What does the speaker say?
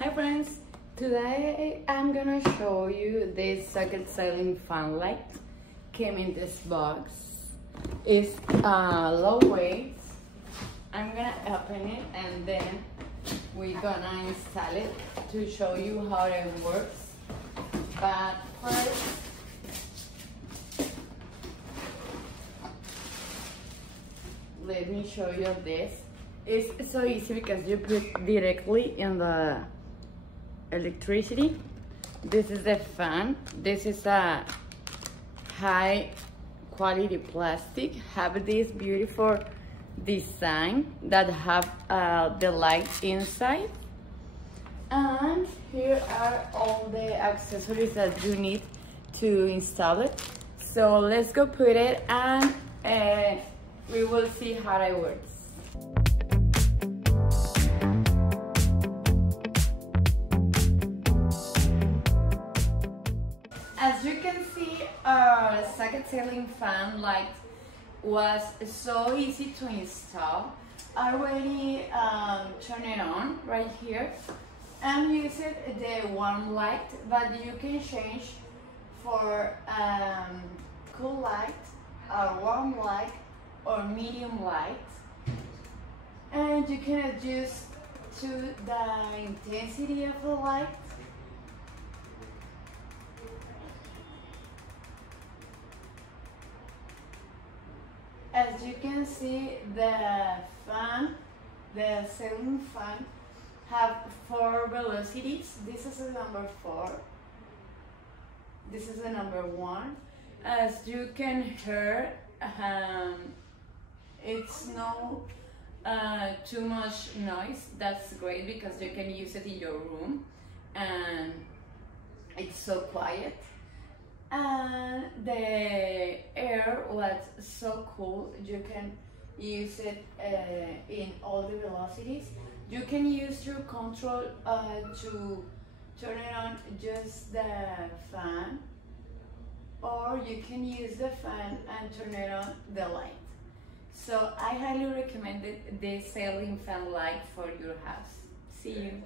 Hi friends, today I'm gonna show you this socket ceiling fan light. Came in this box. It's low weight. I'm gonna open it and then we're gonna install it to show you how it works. But first, let me show you this. It's so easy because you put directly in the electricity. This is the fan. This is a high quality plastic. Have this beautiful design that have the light inside. And here are all the accessories that you need to install it. So let's go put it and we will see how it works. As you can see, our socket ceiling fan light was so easy to install. I already turn it on right here and use it the warm light, but you can change for cool light, warm light, or medium light, and you can adjust to the intensity of the light. As you can see, the ceiling fan have 4 velocities. This is the number 4. This is the number 1. As you can hear, it's no too much noise. That's great because you can use it in your room and it's so quiet. And the air was so cool. You can use it in all the velocities. You can use your control to turn it on just the fan, or you can use the fan and turn it on the light. So I highly recommend this ceiling fan light for your house. See you.